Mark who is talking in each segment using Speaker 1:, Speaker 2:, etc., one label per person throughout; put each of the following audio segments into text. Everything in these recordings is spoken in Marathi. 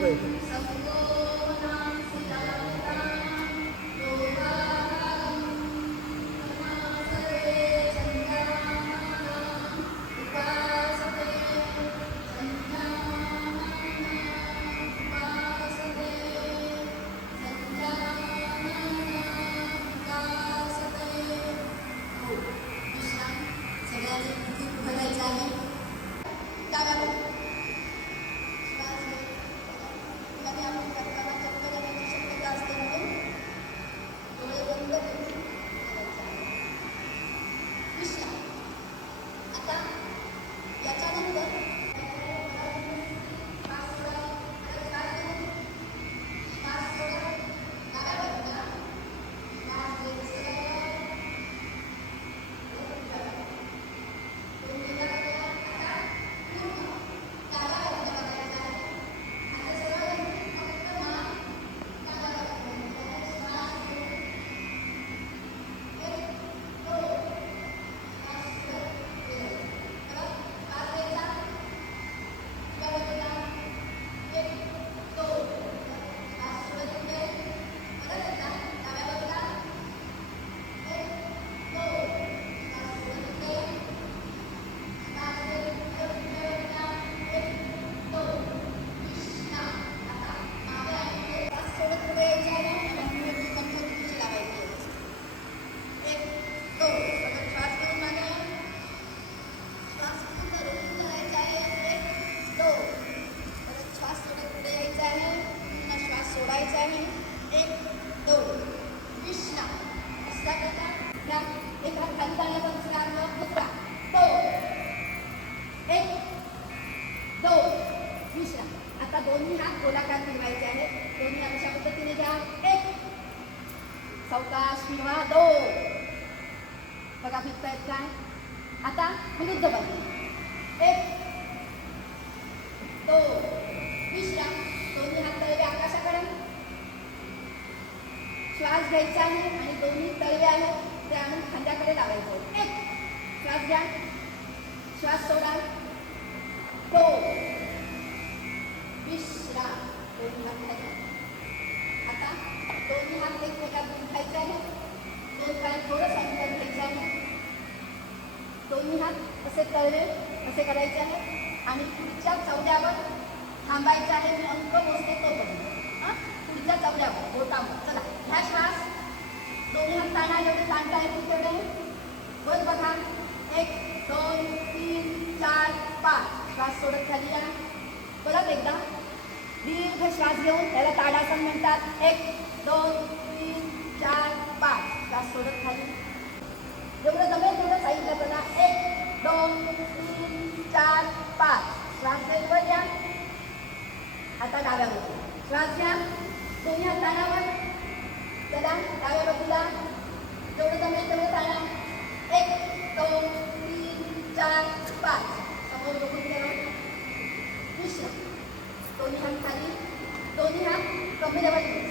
Speaker 1: করে la, la, la. घ्या श्वास सोडा तो विश्रा दोन्ही हात घ्यायचा आता दोन्ही हात एकमेकात गुंठायचे आहे दोन पाय थोडं अंतर घ्यायचं आहे दोन्ही हात असे तळले असे करायचे आहे आणि पुढच्या चौद्यावर थांबायचं आहे मी अंक मोजते तो श्वास सोडत खाली या परत एकदा दीर्घ श्वास घेऊन त्याला ताडासन म्हणतात. एक दोन तीन चार पाच. श्वास सोडत खाली जेवढं जमेल तेवढं साईडला त्यांना एक दोन तीन चार पाच. श्वास घेऊन घ्या आता डाव्या श्वास घ्या. दोन्ही हातावर. त्याला डाव्या बाजूला. जेवढं जमेल तेवढं ताडा एक दोन me dá mais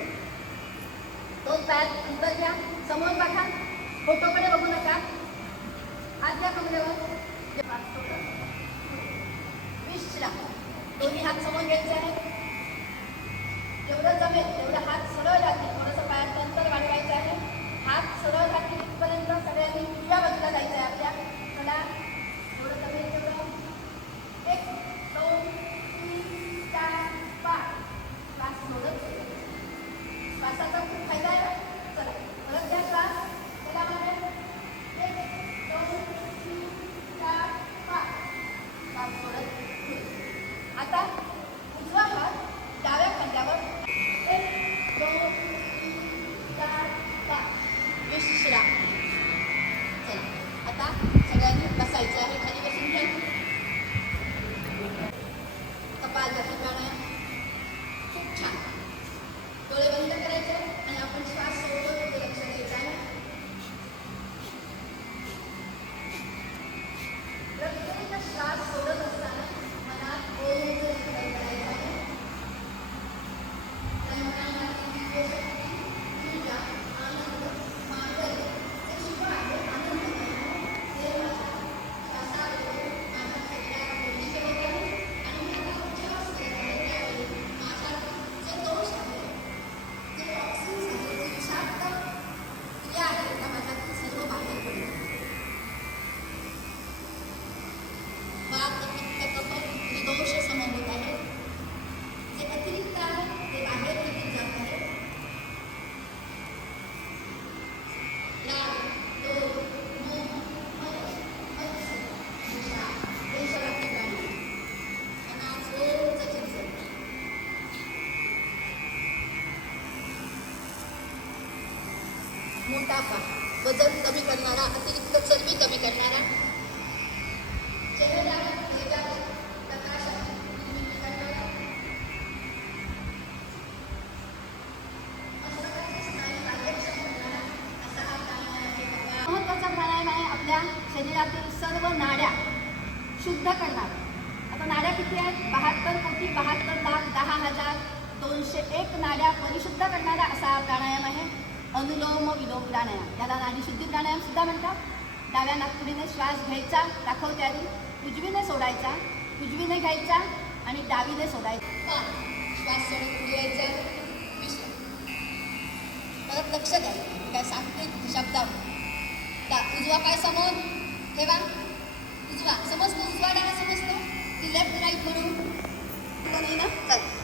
Speaker 1: मोटापा वजन कमी करणारा अतिरिक्त चरबी कमी करणारा. महत्त्वाचा प्राणायाम आहे आपल्या शरीरातील सर्व नाड्या शुद्ध करणार. आता नाड्या किती आहेत? बहात्तर कोटी बहात्तर लाख दहा हजार दोनशे एक नाड्या परिशुद्ध करणारा असा प्राणायाम आहे. अनुलोम विलोम प्राणायाम. याला नाडीशुद्धी प्राणायाम सुद्धा म्हणतात. डाव्या नागपुडीने श्वास घ्यायचा दाखवते आधी. उजवीने सोडायचा उजवीने घ्यायचा आणि डावीने सोडायचा. श्वास परत लक्ष द्या. काय सांगते शब्दावर उजवा पाय समोर. ठेवा. उजवा. समजतो उजवा डाव्या समजतो. ती लेफ्ट राईट करून ना चालेल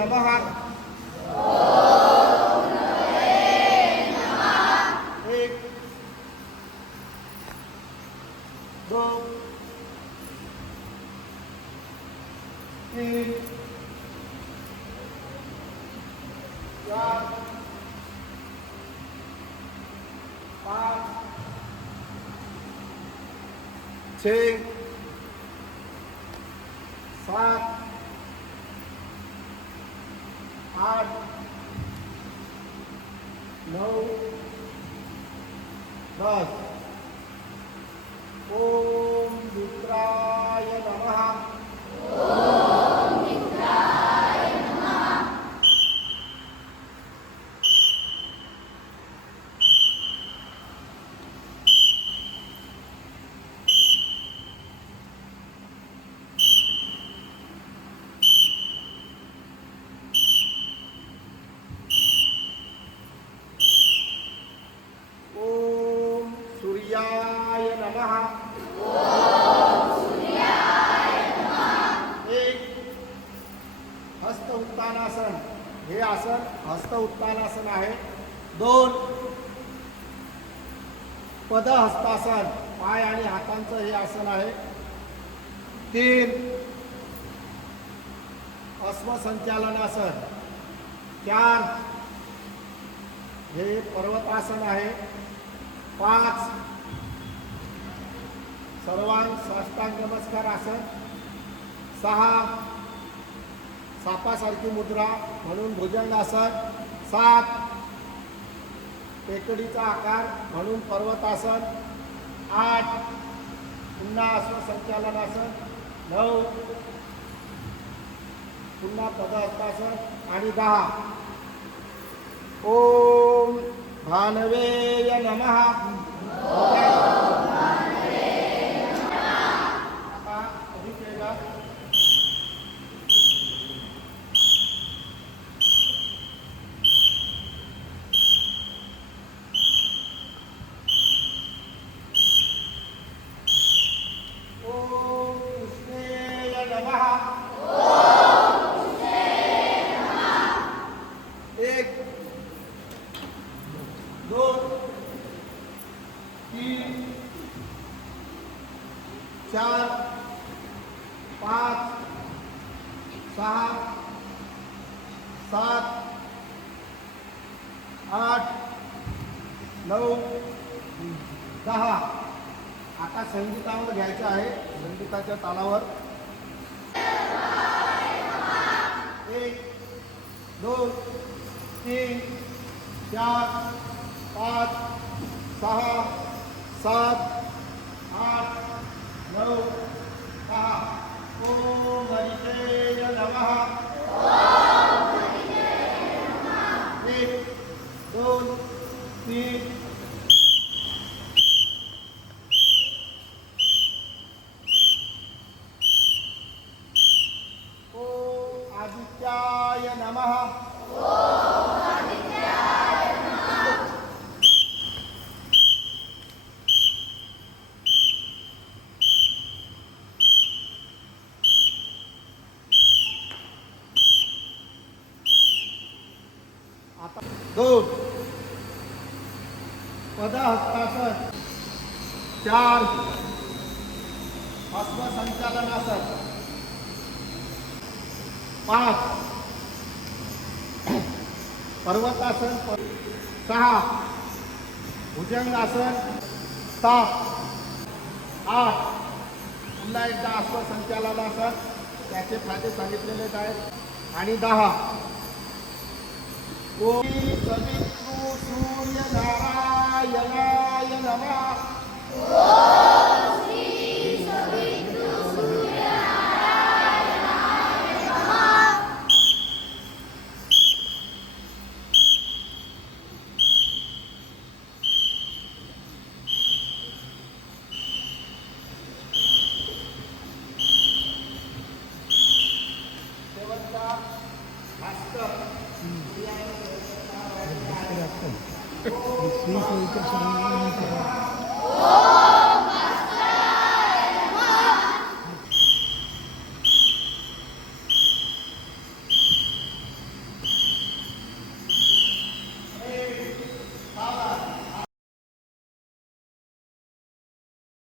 Speaker 2: Dadah. आठ नऊ दस. ओम मित्राय नमः ओम सूर्याय नमः एक हस्त उत्तानासन हे आसन हस्त उत्तानासन आहे दोन पद हस्तासन पाय आणि हातांचं हे आसन आहे तीन संचालनासन चार हे पर्वतासन आहे. पाच सर्वांग साष्टांग नमस्कार आसन. सहा सापासारखी मुद्रा म्हणून भुजंगासन सात टेकडीचा आकार म्हणून पर्वतासन आठ पुन्हा अश्वसंचालनासन नऊ पुन्हा पदहस्तासन आणि दहा. ओम भानवेय नमः आता अधिक वेगात ओम कृष्णेय नमः एक दोन तीन चार पाच सहा सात आठ नऊ दहा आता संगीतावर घ्यायचं आहे संगीताच्या तालावर. एक दोन तीन चार पाच सहा सात आठ नऊ दहा. ओम हरिकेय नमः. एक दोन तीन ओम आदित्याय नमः आता दोन पदहस्तासन चार हस्वसंचालनासन पाच पर्वतासन प- सहा भुजंगासन सात आठ पुन्हा एकदा संचालनासन त्याचे फायदे सांगितलेले आहेत. आणि दहा. ओम सवितृ सूर्य नारायणाय नमः.